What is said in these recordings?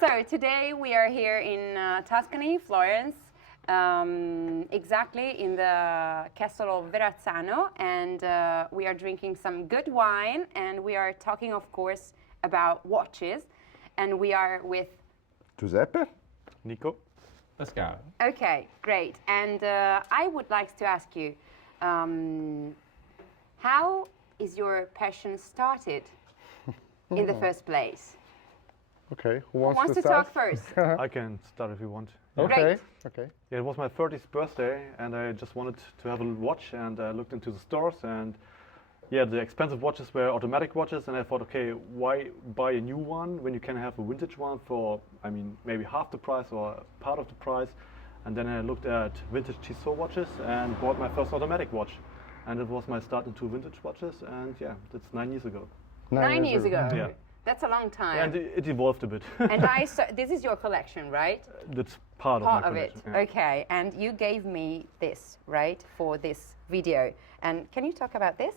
So today we are here in Tuscany, Florence, exactly in the Castello di Verrazzano, and we are drinking some good wine, and we are talking, of course, about watches, and we are with Giuseppe? Nico? Pascal. Okay, great. And I would like to ask you, how is your passion started in the first place? Okay, who Who wants to start? talk first? I can start if you want. Okay, Great. okay. Yeah, it was my 30th birthday and I just wanted to have a watch, and I looked into the stores, and yeah, the expensive watches were automatic watches, and I thought, okay, why buy a new one when you can have a vintage one for, I mean, maybe half the price or part of the price. And then I looked at vintage Tissot watches and bought my first automatic watch. And it was my start into vintage watches, and yeah, that's 9 years ago. 9 years ago. Yeah. That's a long time. And it evolved a bit. And this is your collection, right? That's part of my It. collection. Yeah. Okay, and you gave me this, right, for this video. And can you talk about this?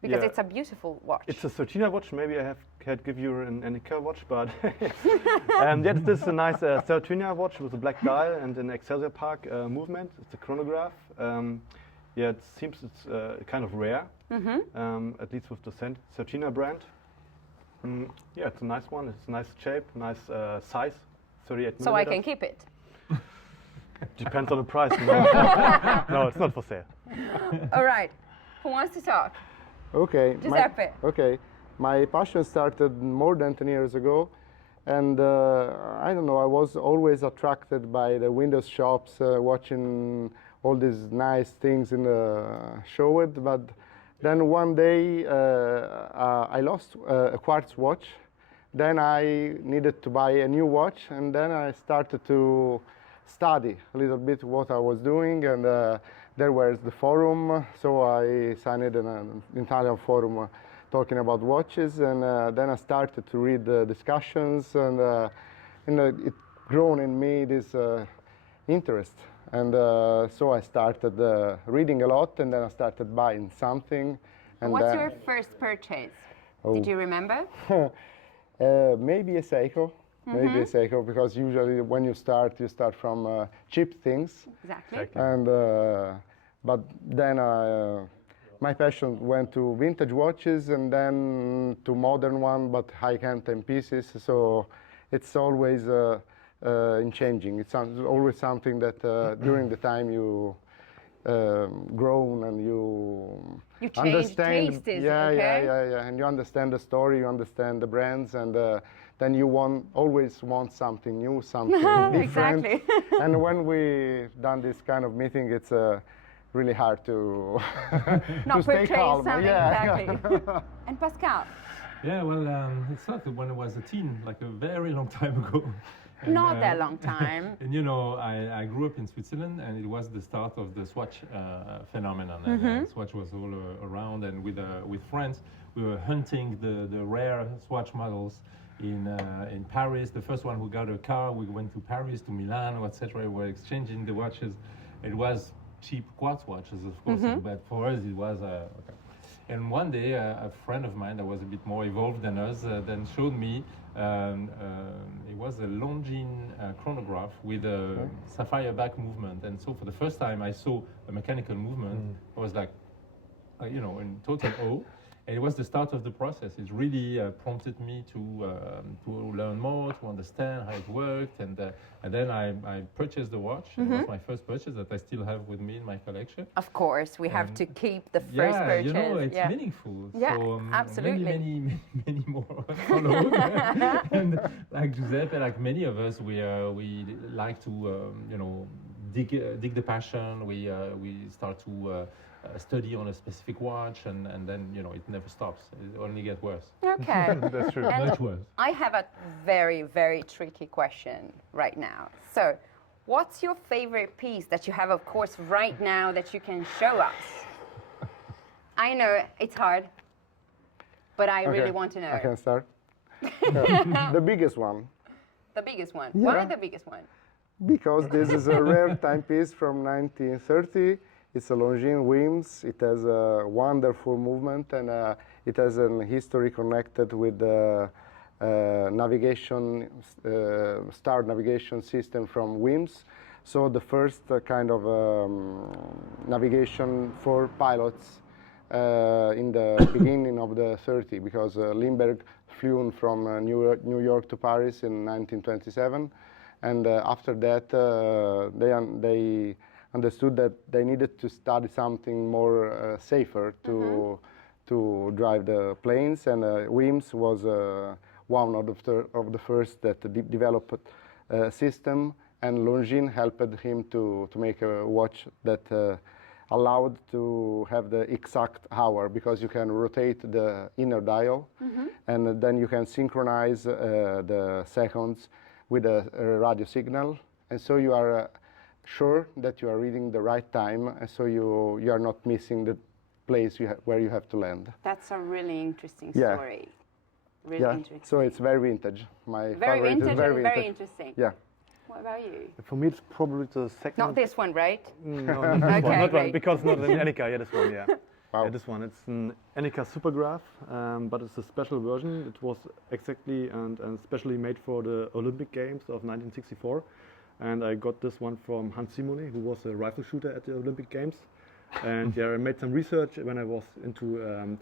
Because Yeah. it's a beautiful watch. It's a Certina watch. Maybe I had give you an Nika watch, but and yeah, this is a nice Certina watch with a black dial and an Excelsior Park movement. It's a chronograph. Yeah, it seems it's kind of rare, at least with the Certina brand. Yeah, it's a nice one. It's a nice shape, nice size, 38 so I millimeters. can keep it. Depends on the price. No, no, it's not for sale. All right. Who wants to talk? Okay. Giuseppe. Okay. My passion started more than 10 years ago, and I don't know, I was always attracted by the window shops, watching all these nice things in the show it, but then one day I lost a quartz watch. Then I needed to buy a new watch, and then I started to study a little bit what I was doing, and there was the forum, so I signed an Italian forum talking about watches, and then I started to read the discussions, and it grown in me this interest. And so I started reading a lot, and then I started buying something. And What's your first purchase? Did you remember? Maybe a Seiko. Maybe a Seiko, because usually when you start from cheap things. Exactly. And but then my passion went to vintage watches, and then to modern one, but high-end timepieces. So it's always in changing. It's always something that during the time you grown and you change understand. tastes, Yeah, okay? yeah. And you understand the story, you understand the brands, and then you always want something new, something different. Exactly. And when we done this kind of meeting, it's really hard to Not stay purchase calm. something, Yeah. exactly. And Pascal? Yeah, well, it started when I was a teen, like a very long time ago. And, Not that long time. And you know, I grew up in Switzerland, and it was the start of the Swatch phenomenon. And Swatch was all around, and with friends, we were hunting the rare Swatch models in Paris. The first one who got a car, we went to Paris, to Milan, etc. We were exchanging the watches. It was cheap quartz watches, of course, but for us it was okay. And one day, a friend of mine that was a bit more evolved than us then showed me it was a Longines chronograph with a sapphire back movement. And so for the first time I saw a mechanical movement, I was like, you know, in total awe. And it was the start of the process. It really prompted me to learn more, to understand how it worked, and then I purchased the watch. It was my first purchase that I still have with me in my collection. Of course, we have to keep the first Yeah, purchase. you know, it's meaningful. Yeah, So, absolutely. many more followed. And like Giuseppe, like many of us, we like to you know, dig the passion. We start to study on a specific watch, and then, you know, it never stops. It only gets worse. Okay. That's true. And Much worse. I have a very, very tricky question right now. So, what's your favorite piece that you have, of course, right now that you can show us? I know it's hard, but I really want to know. I can start. The biggest one. The biggest one. Yeah. Why the biggest one? Because this is a rare timepiece from 1930. It's a Longines Wims. It has a wonderful movement, and it has a history connected with navigation, star navigation system from WIMS. So the first kind of navigation for pilots in the beginning of the 30s, because Lindbergh flew from New York to Paris in 1927, and after that they understood that they needed to study something more safer to drive the planes, and WIMS was one of the first that developed a system, and Longines helped him to make a watch that allowed to have the exact hour, because you can rotate the inner dial, and then you can synchronize the seconds with a radio signal, and so you are sure that you are reading the right time, and so you are not missing the place where you have to land. That's a really interesting Yeah. story. Really Yeah, interesting. so it's very vintage. My Very favorite vintage is very and vintage. very interesting. Yeah. What about you? For me, it's probably the second. Not this one, right? No, not this Okay, one. Not great. one, because not an Enica. Yeah, this one. Yeah. Wow. Yeah, this one. It's an Enica Supergraph, but it's a special version. It was exactly and specially made for the Olympic Games of 1964, and I got this one from Hans Simone, who was a rifle shooter at the Olympic Games. And yeah, I made some research when I was into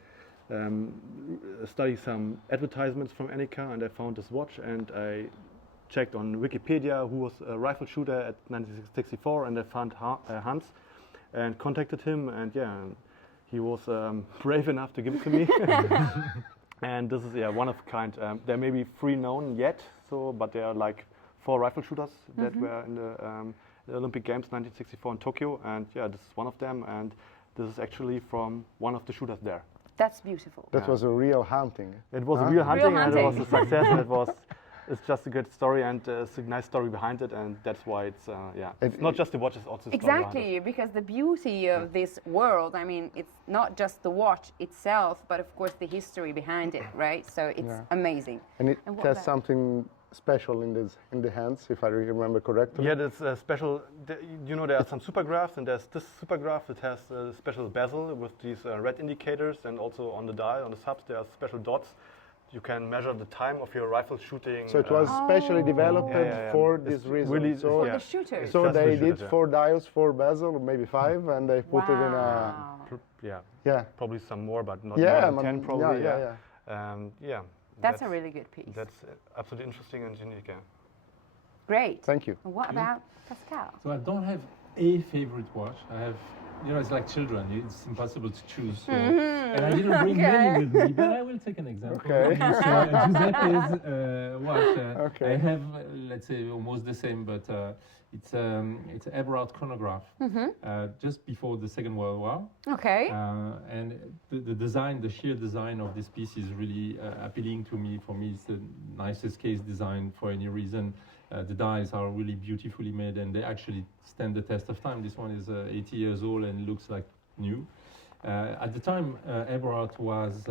studying some advertisements from Enica, and I found this watch, and I checked on Wikipedia who was a rifle shooter at 1964, and I found Hans and contacted him, and yeah, he was brave enough to give it to me. And this is one of a kind. There may be 3 known yet, but there are like 4 rifle shooters that were in the Olympic Games 1964 in Tokyo, and yeah, this is one of them, and this is actually from one of the shooters there. That's beautiful. That was a real hunting. It was a real hunting, and it was hunting. a success, and it's just a good story, and it's a nice story behind it, and that's why it's it's not just the watch, it's also the story behind it. Exactly, because the beauty of this world, I mean, it's not just the watch itself, but of course the history behind it, right? So it's amazing. And it what has about- something special in the hands, if I remember correctly. Yeah, that's special. You know, there are some supergraphs, and there's this supergraph that has a special bezel with these red indicators, and also on the dial, on the subs, there are special dots. You can measure the time of your rifle shooting. So it was specially developed Yeah. for It's this reason. really- so For yeah. the shooters. so Just they for did shooters, 4 dials, 4 bezel, maybe 5, and they put it in a Wow. Yeah, probably some more, but not yeah, more than 10 probably. yeah. That's a really good piece. That's absolutely interesting and unique. Yeah. Great. Thank you. And what about Pascal? So I don't have a favorite watch. I have, it's like children. It's impossible to choose. So, and I didn't bring many with me, but I will take an example. Okay. Giuseppe's watch. Okay. I have, let's say, almost the same, but it's an Eberhard chronograph, just before the Second World War. Okay. And the design, the sheer design of this piece is really appealing to me. For me, it's the nicest case design for any reason. The dials are really beautifully made, and they actually stand the test of time. This one is 80 years old and looks like new. At the time, Eberhard was,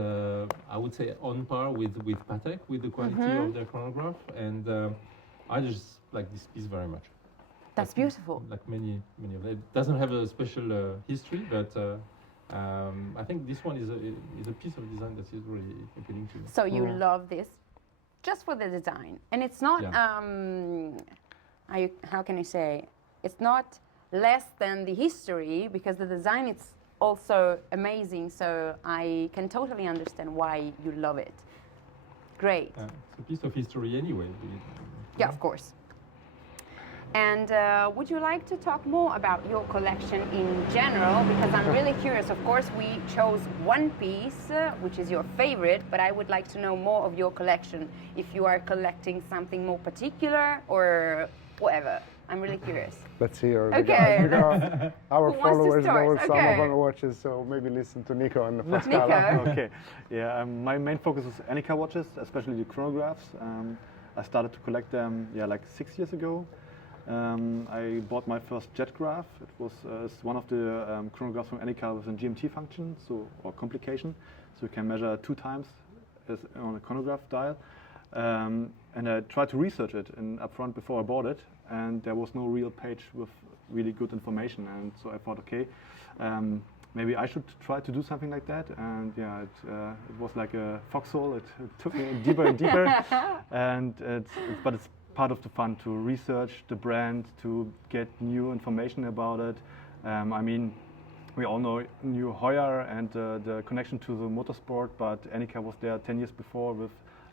I would say, on par with Patek, with the quality of their chronograph, and I just like this piece very much. That's beautiful. Like many of them. It doesn't have a special history, but I think this one is a piece of design that is really appealing to me. So you love this just for the design, and it's not. How can I say? It's not less than the history, because the design is also amazing. So I can totally understand why you love it. Great. It's a piece of history anyway. Yeah, of course. And would you like to talk more about your collection in general? Because I'm really curious. Of course, we chose one piece, which is your favorite, but I would like to know more of your collection. If you are collecting something more particular or whatever. I'm really curious. Let's see. Our Who wants to followers start? know some Okay. of our watches, so maybe listen to Nico and Pascal. Nico. Okay. Yeah. My main focus is Enica watches, especially the chronographs. I started to collect them, like 6 years ago. I bought my first jet graph. It was one of the chronographs from Enica with a GMT function, or complication, so you can measure 2 times as on a chronograph dial. And I tried to research it upfront before I bought it, and there was no real page with really good information. And so I thought, okay, maybe I should try to do something like that. And yeah, it was like a foxhole. It took me deeper and deeper, and but it's part of the fun to research the brand, to get new information about it. I mean, we all knew Heuer and the connection to the motorsport, but Anika was there 10 years before with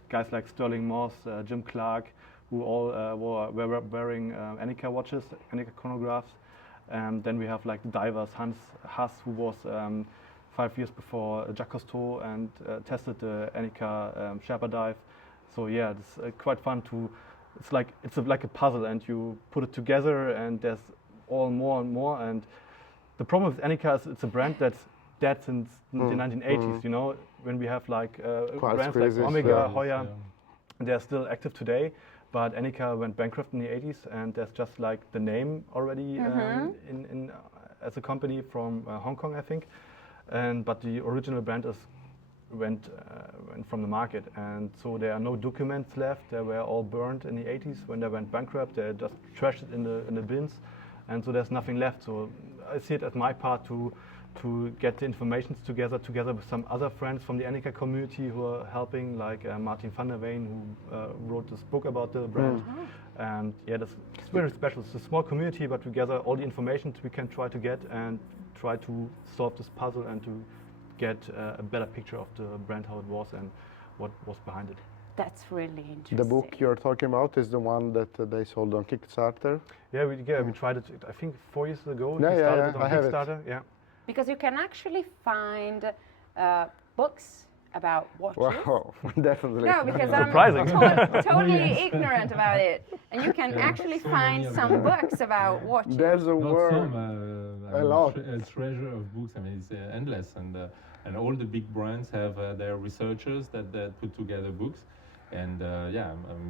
guys like Sterling Moss, Jim Clark, who all were wearing Anika watches, Anika chronographs. Then we have like the divers, Hans Haas, who was 5 years before Jacques Cousteau and tested the Anika Sherpa dive. So yeah, it's quite fun to. It's like a puzzle, and you put it together, and there's all more and more. And the problem with Anika is it's a brand that's dead since the 1980s. You know, when we have like brands like Omega, Heuer, they're still active today. But Anika went bankrupt in the 80s, and there's just like the name already in as a company from Hong Kong, I think. But the original brand went from the market, and so there are no documents left. They were all burned in the 80s when they went bankrupt. They just trashed it in the bins, and so there's nothing left. So I see it as my part to get the information together with some other friends from the Anika community who are helping, like Martin van der Veen, who wrote this book about the brand. And yeah, it's very special. It's a small community, but together all the information we can try to get and try to solve this puzzle and to get a better picture of the brand, how it was and what was behind it. That's really interesting. The book you're talking about is the one that they sold on Kickstarter? Yeah, we tried it, I think 4 years ago. Yeah, we started it on I have Kickstarter. it. Yeah. Because you can actually find books about watches. Wow, definitely. No, because Surprising. I'm totally ignorant about it. And you can actually so find many some of them. books about watches. There's a Not world. some, a lot. A treasure of books. I mean, it's endless, and all the big brands have their researchers that put together books, and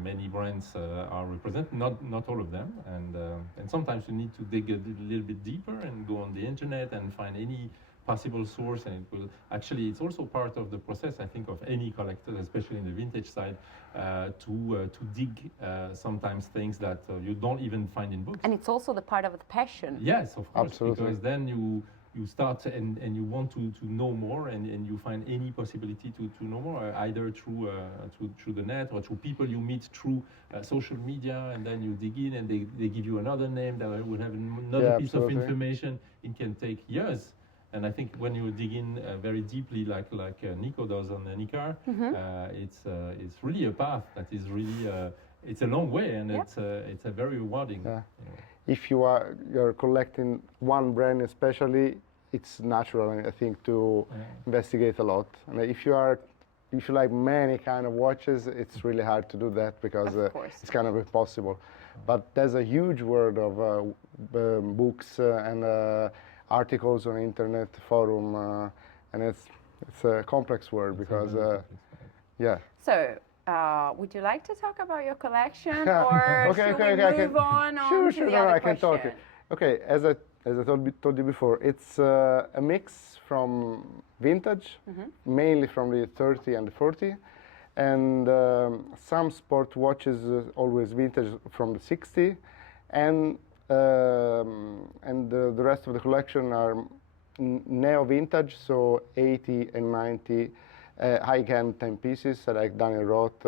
many brands are represented. Not all of them, and sometimes you need to dig a little bit deeper and go on the internet and find any possible source, and it will actually. It's also part of the process, I think, of any collector, especially in the vintage side, to dig sometimes things that you don't even find in books. And it's also the part of the passion. Yes, of course, Absolutely. because then you start and you want to know more, and you find any possibility to know more, either through the net or through people you meet through social media, and then you dig in and they give you another name that will have another piece of information. It can take years. And I think when you dig in very deeply, like Nico does on Anika, it's really a path that is really it's a long way, and it's a very rewarding. Yeah. If you're collecting one brand especially, it's natural, I think, to investigate a lot. And if you like many kind of watches, it's really hard to do that because it's kind of impossible. But there's a huge world of books and articles on internet forum, and it's a complex world because So, would you like to talk about your collection, or should we move on to the other I can talk. question? Okay, as I told you before, it's a mix from vintage, mainly from the 30 and the 40, and some sport watches, always vintage from the 60, and the rest of the collection are neo-vintage, so 80 and 90 high-end timepieces like Daniel Roth,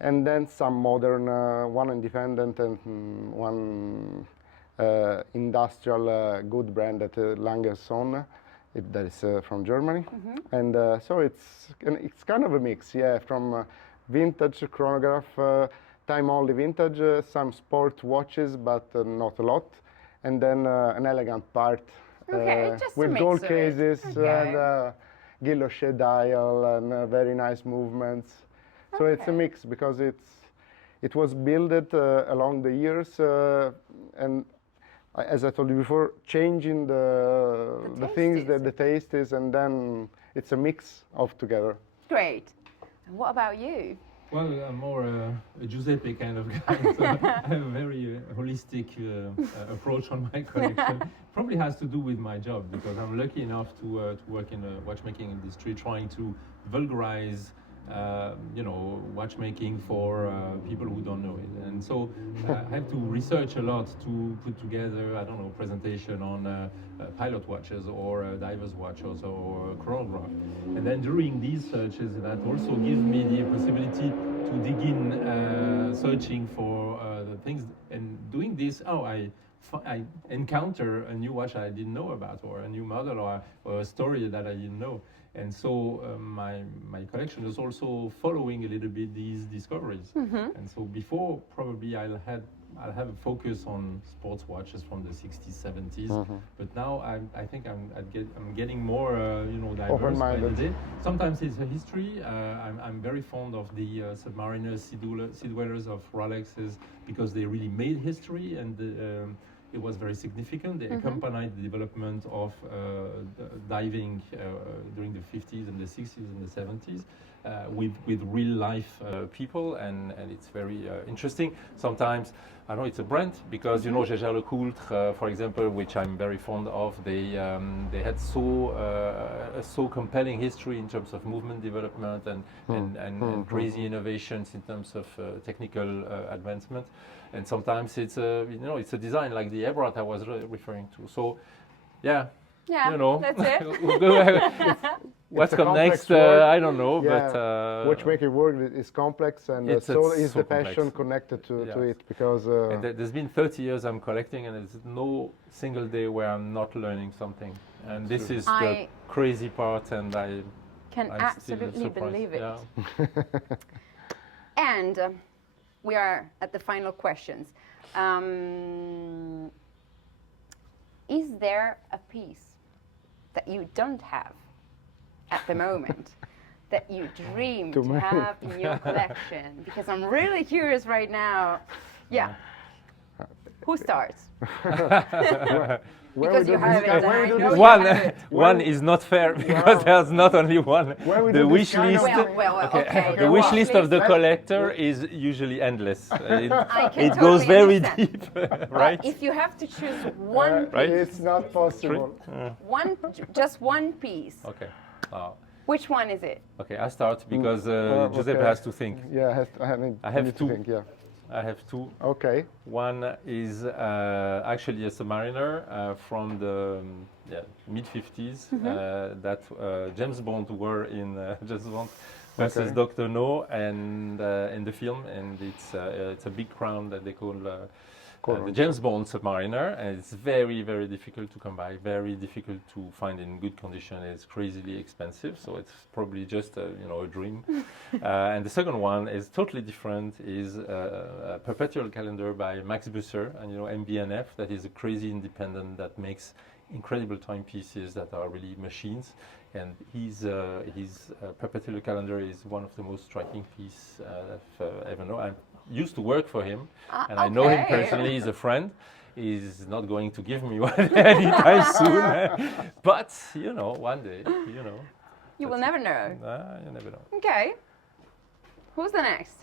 and then some modern, one independent and one industrial good brand at Langerson, that is from Germany. And so it's kind of a mix, from vintage chronograph, time-only vintage, some sport watches, but not a lot, and then an elegant part just with a mix gold of it. cases Okay. and guilloche dial and very nice movements. So it's a mix because it was built along the years, and as I told you before, changing the things that the taste is, and then it's a mix of together. Great. And what about you? Well, I'm more a Giuseppe kind of guy, so I have a very holistic approach on my collection. Probably has to do with my job, because I'm lucky enough to work in the watchmaking industry, trying to vulgarize you know, watchmaking for people who don't know it. And so I have to research a lot to put together, I don't know, presentation on pilot watches or divers watches or chronograph. And then during these searches, that also gives me the possibility to dig in, searching for the things. And doing this, I encounter a new watch I didn't know about, or a new model, or a story that I didn't know. And so my collection is also following a little bit these discoveries. And so before, probably I'll have a focus on sports watches from the 60s, 70s. But now I think I'm getting more you know, diverse by the day. Sometimes it's a history. I'm very fond of the Submariner sea dwellers of Rolexes, because they really made history, and it was very significant. They accompanied the development of diving during the 50s and the 60s and the 70s with real life people, and it's very interesting. Sometimes, I know it's a brand, because you know, Jaeger-LeCoultre, for example, which I'm very fond of, they had so compelling history in terms of movement development and crazy innovations in terms of technical advancement. And sometimes it's you know, it's a design like the Eberhard I was referring to. So, yeah, you know, that's it. what's come next? I don't know, Yeah. but Watchmaking work is complex, and It's so is so the passion complex. connected to Yes. it, because and there's been 30 years I'm collecting, and there's no single day where I'm not learning something. And this is the I crazy part, and I'm still absolutely surprised. believe it. Yeah. And we are at the final questions. Is there a piece that you don't have at the moment that you dream Too to many. have in your collection? Because I'm really curious right now. Yeah. Who starts? Because you have it, and I know you have it. One is not fair, because there's not only one. When we The do this wish kind list. of- Well, okay. The wish list of the list- collector is usually endless. I can It goes totally very understand. deep, right? If you have to choose one, Right? It's not possible. just one piece, Okay. which one is it? Okay, I start because Giuseppe okay. has to think. Yeah, I have need two. to think, yeah. I have two. Okay. One is actually a Submariner from the mid 50s that James Bond wore in James Bond versus Okay. Dr. No, and in the film, and it's a big crown that they call the James Bond Submariner, and it's very, very difficult to come by, very difficult to find in good condition. It's crazily expensive, so it's probably just a dream. And the second one is totally different, is a perpetual calendar by Max Busser, and MBNF, that is a crazy independent that makes incredible timepieces that are really machines. And his perpetual calendar is one of the most striking pieces I've ever known. I used to work for him, and I know him okay. personally. He's a friend. He's not going to give me one anytime soon. But, one day, You will never know. You never know. Okay. Who's the next?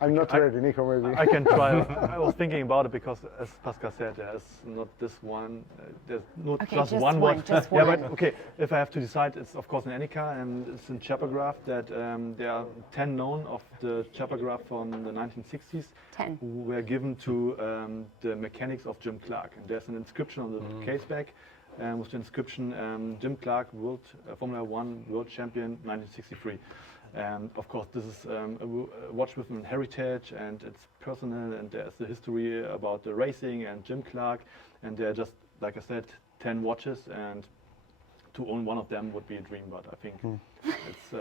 I'm not ready, Nico, maybe. I can try. I was thinking about it because, as Pascal said, there's not this one. There's not Okay, just just one one, watch. just Yeah, one. but okay. If I have to decide, it's of course an Annika, and it's in chapograph that there are 10 known of the chapograph from the 1960s 10. who were given to the mechanics of Jim Clark. And there's an inscription on the case back. With the inscription, Jim Clark, Formula 1 World Champion, 1963. And of course, this is a watch with an heritage, and it's personal, and there's the history about the racing and Jim Clark, and they're just, like I said, 10 watches, and to own one of them would be a dream, but I think it's...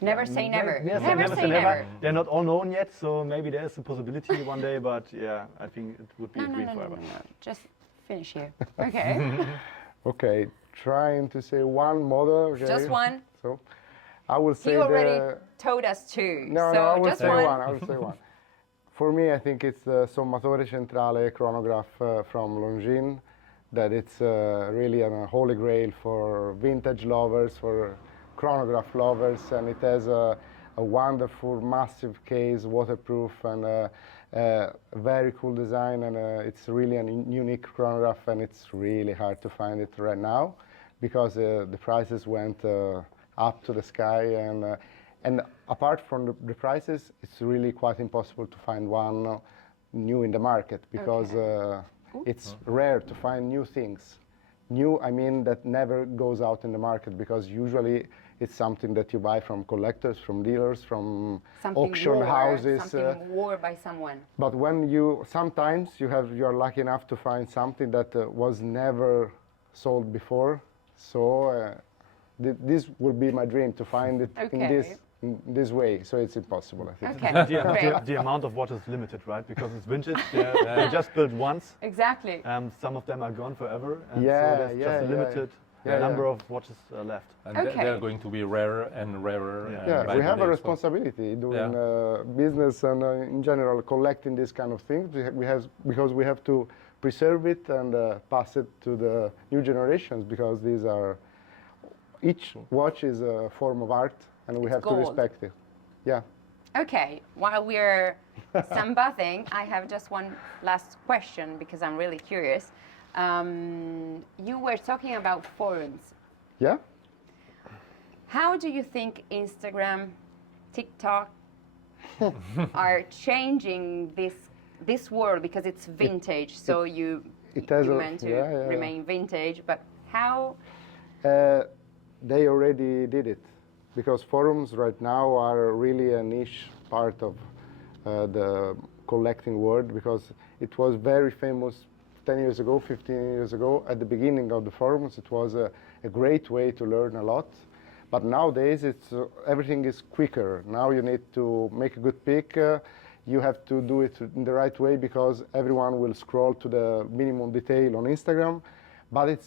Never say never. Yes, Never say never. They're not all known yet, so maybe there's a possibility one day, but yeah, I think it would be a dream forever. No. Just finish here. Okay. Okay, trying to say one model. Okay. Just one. So, I will say You already the... told us two. No, so I will just say one. one. I will say one. For me, I think it's the Sommatore Centrale chronograph from Longines. That it's really a holy grail for vintage lovers, for chronograph lovers, and it has a wonderful, massive case, waterproof, and a very cool design. And it's really a unique chronograph, and it's really hard to find it right now because the prices went up to the sky, and And apart from the prices, it's really quite impossible to find one new in the market because it's rare to find new things. New, I mean, that never goes out in the market because usually it's something that you buy from collectors, from dealers, from auction houses. Something worn by someone. But when sometimes you're lucky enough to find something that was never sold before. So this would be my dream, to find it in this way. So it's impossible, I think. Okay. The amount of watches is limited, right? Because it's vintage. They're just built once. Exactly. Some of them are gone forever. And Yeah, so there's just a limited number of watches left. And Okay. they're going to be rarer and rarer. Yeah, we have a responsibility doing business and in general collecting these kind of things. Because we have to preserve it and pass it to the new generations, because each watch is a form of art and we have to respect it. Yeah. Okay, while we're sunbathing, I have just one last question because I'm really curious. You were talking about forums. Yeah? How do you think Instagram, TikTok are changing this world? Because it's vintage, so you meant to remain vintage, but how? They already did it, because forums right now are really a niche part of the collecting world, because it was very famous 10 years ago, 15 years ago. At the beginning of the forums, it was a great way to learn a lot. But nowadays, everything is quicker. Now you need to make a good pick. You have to do it in the right way, because everyone will scroll to the minimum detail on Instagram. But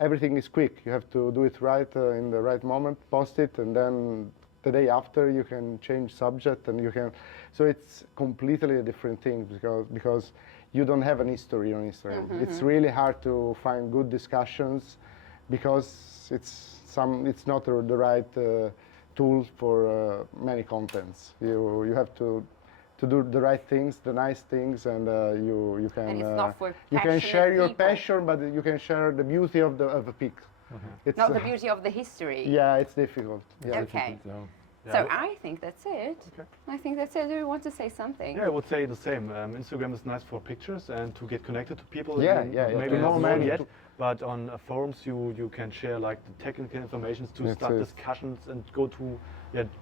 everything is quick. You have to do it right in the right moment, post it, and then the day after you can change subject, and you can. So it's completely a different thing, because you don't have an history on Instagram. Mm-hmm. It's really hard to find good discussions, because it's not the right tool for many contents. You have to do the right things, the nice things, and you can. And it's not for you can share your people. Passion, but you can share the beauty of a pic. Mm-hmm. It's not the beauty of the history. Yeah, it's difficult. Yeah. Okay. Yeah. So I think that's it. Okay. I think that's it. Do you want to say something? Yeah, I would say the same. Instagram is nice for pictures and to get connected to people. To Maybe know not many yet, but on forums you can share like the technical information to start discussions and go to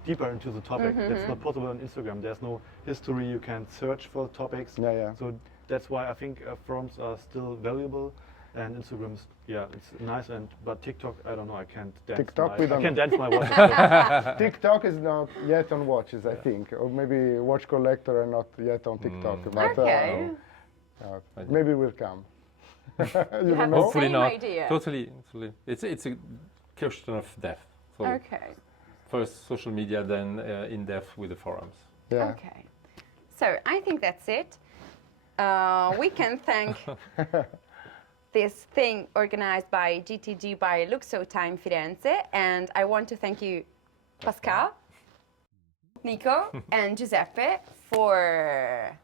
deeper into the topic. Mm-hmm. That's not possible on Instagram. There's no history. You can search for topics. So that's why I think forums are still valuable. And Instagram is, it's nice, but TikTok, I don't know, I can't dance. TikTok, I can't dance my watches. TikTok is not yet on watches, I think, or maybe watch collector are not yet on TikTok. But okay. Maybe will come. You have the Hopefully same not. idea. Totally. It's a question of depth. So Okay. first social media, then in depth with the forums. Yeah. Okay. So I think that's it. We can thank this thing organized by GTG by Luxo Time Firenze, and I want to thank you, Pascal, Nico, and Giuseppe, for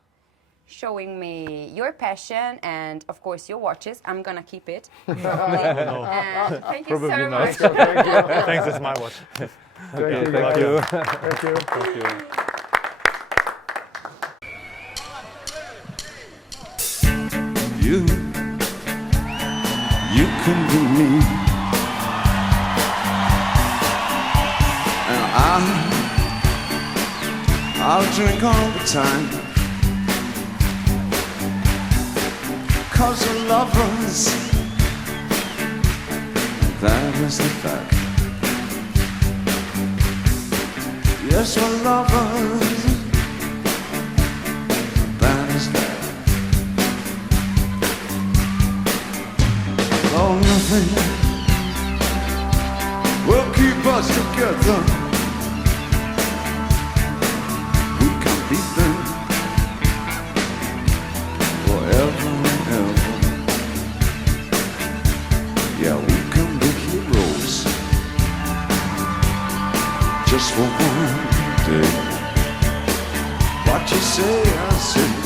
showing me your passion and, of course, your watches. I'm gonna keep it. And thank you so much. Thanks, it's my watch. Thank you. Thank you. Thank you. You can be me, and I'll drink all the time, 'cause we're lovers, that is the fact. Yes, we're lovers, that is that. Oh, nothing will keep us together. We can be them forever and ever. Yeah, we can be heroes just for one day. What you say, I say.